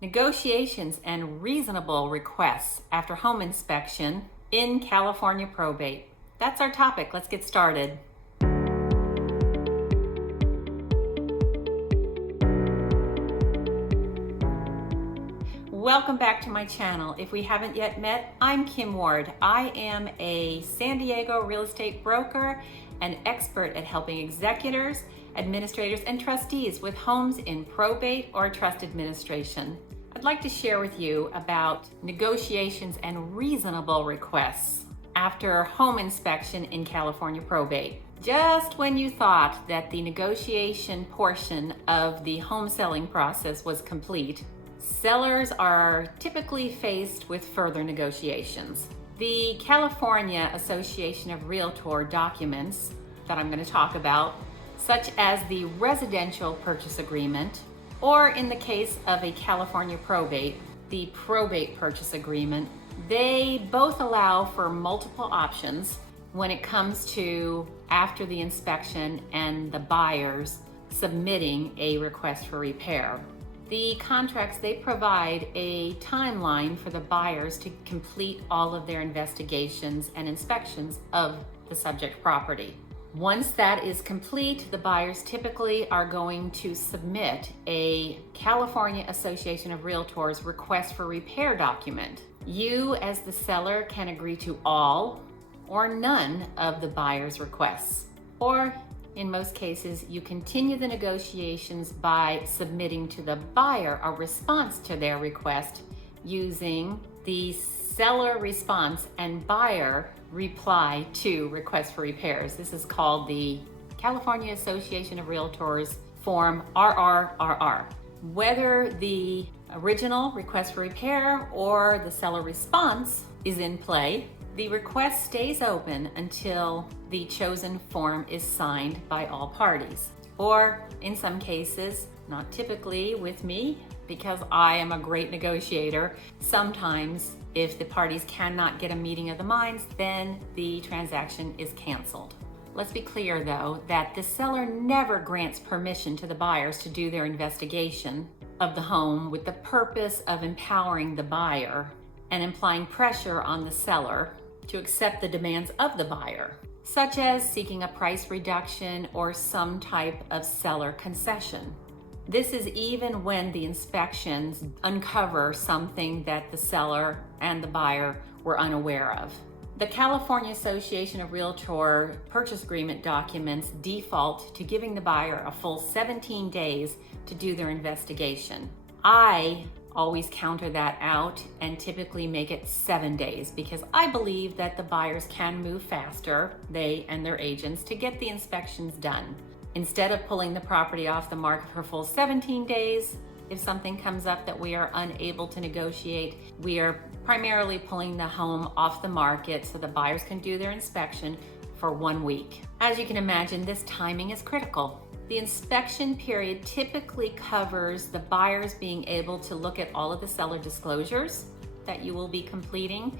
Negotiations and reasonable requests after home inspection in California probate. That's our topic. Let's get started. Welcome back to my channel. If we haven't yet met, I'm Kim Ward. I am a San Diego real estate broker and expert at helping executors, administrators, and trustees with homes in probate or trust administration. I'd like to share with you about negotiations and reasonable requests after home inspection in California probate. Just when you thought that the negotiation portion of the home selling process was complete, sellers are typically faced with further negotiations. The California Association of Realtor documents that I'm going to talk about, such as the residential purchase agreement, or in the case of a California probate, the probate purchase agreement, they both allow for multiple options when it comes to after the inspection and the buyers submitting a request for repair. The contracts, they provide a timeline for the buyers to complete all of their investigations and inspections of the subject property. Once that is complete, the buyers typically are going to submit a California Association of Realtors request for repair document. You, as the seller, can agree to all or none of the buyer's requests. Or in most cases, you continue the negotiations by submitting to the buyer a response to their request using the seller response and buyer reply to request for repairs. This is called the California Association of Realtors Form RRRR. Whether the original request for repair or the seller response is in play, the request stays open until the chosen form is signed by all parties. Or in some cases, not typically with me, because I am a great negotiator, sometimes if the parties cannot get a meeting of the minds, then the transaction is canceled. Let's be clear though, that the seller never grants permission to the buyers to do their investigation of the home with the purpose of empowering the buyer and implying pressure on the seller to accept the demands of the buyer, such as seeking a price reduction or some type of seller concession. This is even when the inspections uncover something that the seller and the buyer were unaware of. The California Association of Realtor purchase agreement documents default to giving the buyer a full 17 days to do their investigation. I always counter that out and typically make it 7 days because I believe that the buyers can move faster, they and their agents, to get the inspections done. Instead of pulling the property off the market for full 17 days, if something comes up that we are unable to negotiate, we are primarily pulling the home off the market so the buyers can do their inspection for 1 week. As you can imagine, this timing is critical. The inspection period typically covers the buyers being able to look at all of the seller disclosures that you will be completing,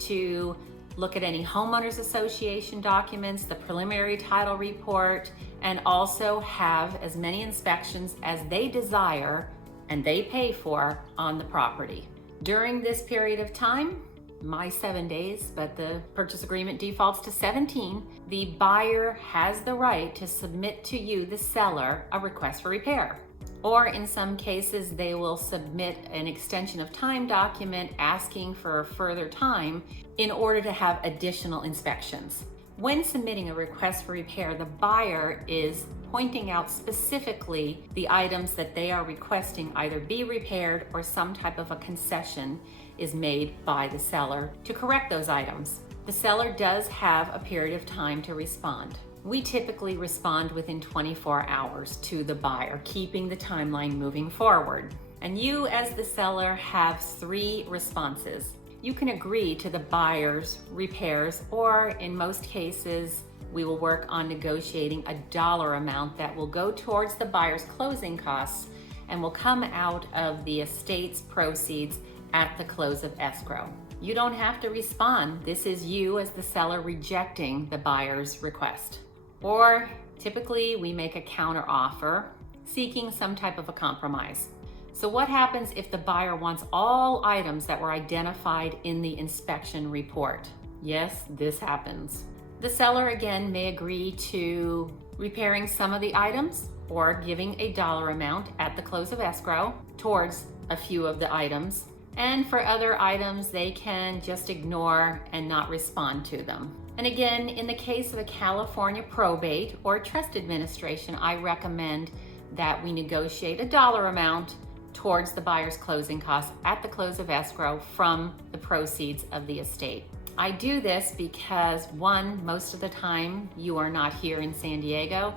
to look at any homeowners association documents, the preliminary title report, and also have as many inspections as they desire and they pay for on the property. During this period of time, my 7 days, but the purchase agreement defaults to 17, the buyer has the right to submit to you, the seller, a request for repair. Or in some cases, they will submit an extension of time document asking for further time in order to have additional inspections. When submitting a request for repair, the buyer is pointing out specifically the items that they are requesting either be repaired or some type of a concession is made by the seller to correct those items. The seller does have a period of time to respond. We typically respond within 24 hours to the buyer, keeping the timeline moving forward. And you, as the seller, have 3 responses. You can agree to the buyer's repairs, or in most cases, we will work on negotiating a dollar amount that will go towards the buyer's closing costs and will come out of the estate's proceeds at the close of escrow. You don't have to respond. This is you as the seller rejecting the buyer's request. Or typically we make a counter offer seeking some type of a compromise. So what happens if the buyer wants all items that were identified in the inspection report? Yes, this happens. The seller again may agree to repairing some of the items or giving a dollar amount at the close of escrow towards a few of the items. And for other items, they can just ignore and not respond to them. And again, in the case of a California probate or trust administration, I recommend that we negotiate a dollar amount towards the buyer's closing costs at the close of escrow from the proceeds of the estate. I do this because one, most of the time you are not here in San Diego,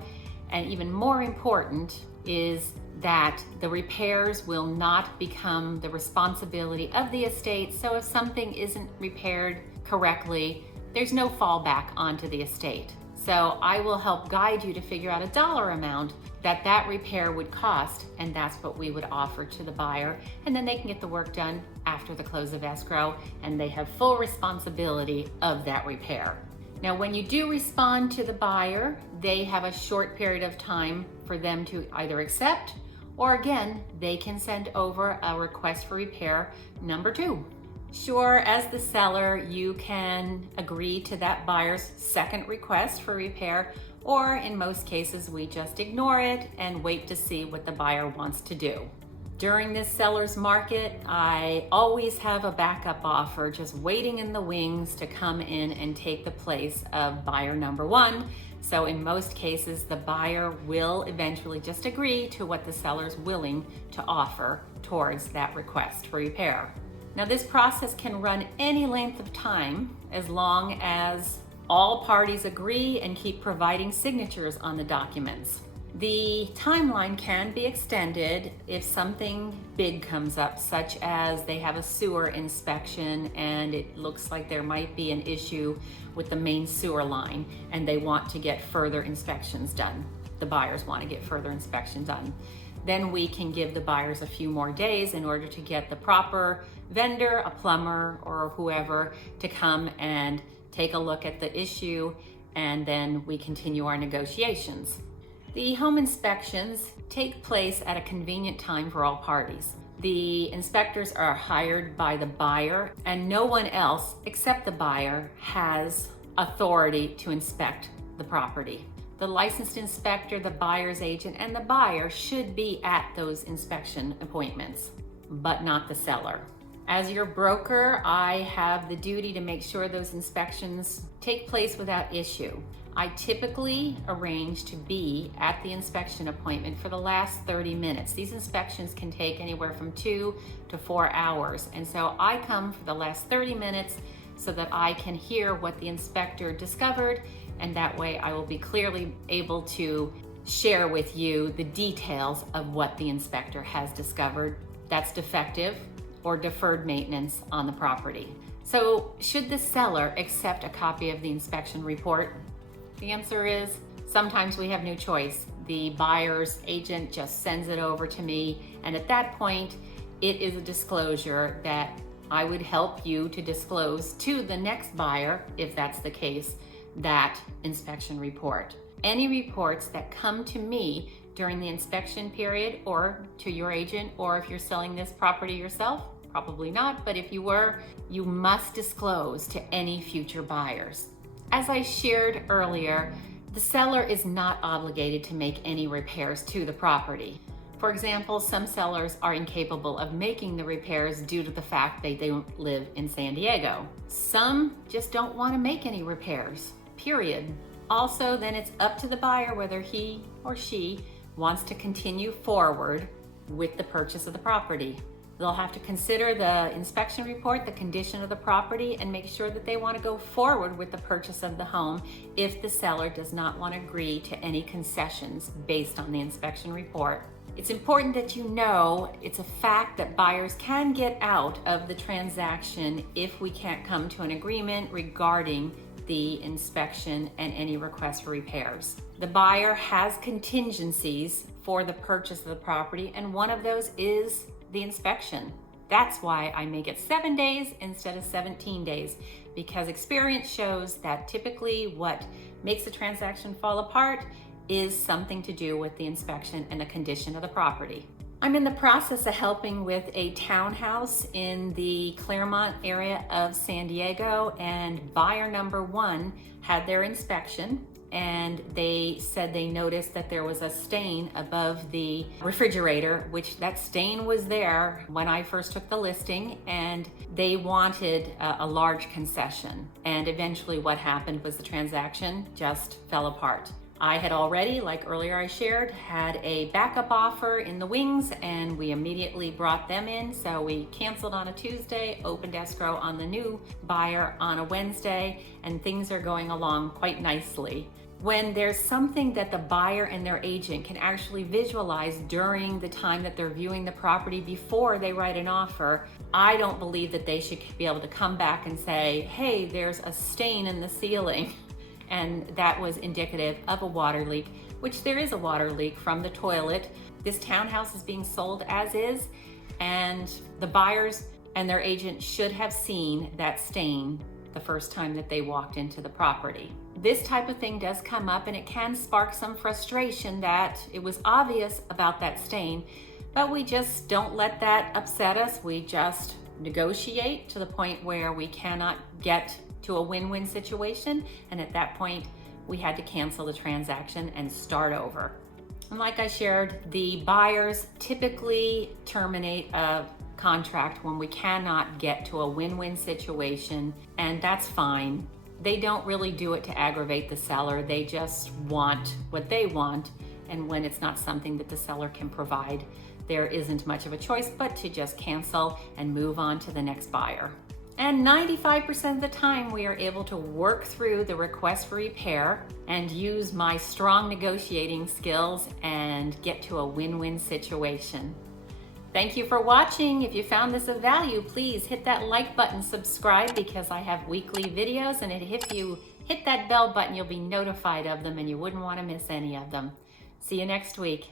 and even more important is that the repairs will not become the responsibility of the estate. So if something isn't repaired correctly, there's no fallback onto the estate. So I will help guide you to figure out a dollar amount that repair would cost, and that's what we would offer to the buyer. And then they can get the work done after the close of escrow, and they have full responsibility of that repair. Now, when you do respond to the buyer, they have a short period of time for them to either accept, or again, they can send over a request for repair number 2. Sure, as the seller, you can agree to that buyer's second request for repair, or in most cases, we just ignore it and wait to see what the buyer wants to do. During this seller's market, I always have a backup offer just waiting in the wings to come in and take the place of buyer number 1. So in most cases, the buyer will eventually just agree to what the seller's willing to offer towards that request for repair. Now, this process can run any length of time as long as all parties agree and keep providing signatures on the documents. The timeline can be extended if something big comes up, such as they have a sewer inspection and it looks like there might be an issue with the main sewer line and they want to get further inspections done. The buyers want to get further inspections done. Then we can give the buyers a few more days in order to get the proper vendor, a plumber or whoever, to come and take a look at the issue, and then we continue our negotiations. The home inspections take place at a convenient time for all parties. The inspectors are hired by the buyer, and no one else except the buyer has authority to inspect the property. The licensed inspector, the buyer's agent, and the buyer should be at those inspection appointments, but not the seller. As your broker, I have the duty to make sure those inspections take place without issue. I typically arrange to be at the inspection appointment for the last 30 minutes. These inspections can take anywhere from 2 to 4 hours. And so I come for the last 30 minutes so that I can hear what the inspector discovered, and that way I will be clearly able to share with you the details of what the inspector has discovered that's defective or deferred maintenance on the property. So should the seller accept a copy of the inspection report? The answer is sometimes we have no choice. The buyer's agent just sends it over to me, and at that point, it is a disclosure that I would help you to disclose to the next buyer, if that's the case, that inspection report. Any reports that come to me during the inspection period, or to your agent, or if you're selling this property yourself, probably not, but if you were, you must disclose to any future buyers. As I shared earlier, the seller is not obligated to make any repairs to the property. For example, some sellers are incapable of making the repairs due to the fact they don't live in San Diego. Some just don't want to make any repairs, period. Also, then it's up to the buyer whether he or she wants to continue forward with the purchase of the property. They'll have to consider the inspection report, the condition of the property, and make sure that they want to go forward with the purchase of the home if the seller does not want to agree to any concessions based on the inspection report. It's important that you know it's a fact that buyers can get out of the transaction if we can't come to an agreement regarding the inspection and any request for repairs. The buyer has contingencies for the purchase of the property, and one of those is the inspection. That's why I make it 7 days instead of 17 days, because experience shows that typically what makes a transaction fall apart is something to do with the inspection and the condition of the property. I'm in the process of helping with a townhouse in the Claremont area of San Diego, and buyer number one had their inspection and they said they noticed that there was a stain above the refrigerator, which that stain was there when I first took the listing, and they wanted a large concession. And eventually what happened was the transaction just fell apart. I had already, like earlier I shared, had a backup offer in the wings, and we immediately brought them in. So we canceled on a Tuesday, opened escrow on the new buyer on a Wednesday, and things are going along quite nicely. When there's something that the buyer and their agent can actually visualize during the time that they're viewing the property before they write an offer, I don't believe that they should be able to come back and say, hey, there's a stain in the ceiling. And that was indicative of a water leak, which there is a water leak from the toilet. This townhouse is being sold as is, and the buyers and their agent should have seen that stain the first time that they walked into the property. This type of thing does come up, and it can spark some frustration that it was obvious about that stain, but we just don't let that upset us. We just negotiate to the point where we cannot get to a win-win situation, and at that point we had to cancel the transaction and start over. And like I shared, the buyers typically terminate a contract when we cannot get to a win-win situation, and that's fine. They don't really do it to aggravate the seller. They just want what they want, and when it's not something that the seller can provide, there isn't much of a choice but to just cancel and move on to the next buyer. And 95% of the time, we are able to work through the request for repair and use my strong negotiating skills and get to a win-win situation. Thank you for watching. If you found this of value, please hit that like button, subscribe, because I have weekly videos, and if you hit that bell button, you'll be notified of them and you wouldn't want to miss any of them. See you next week.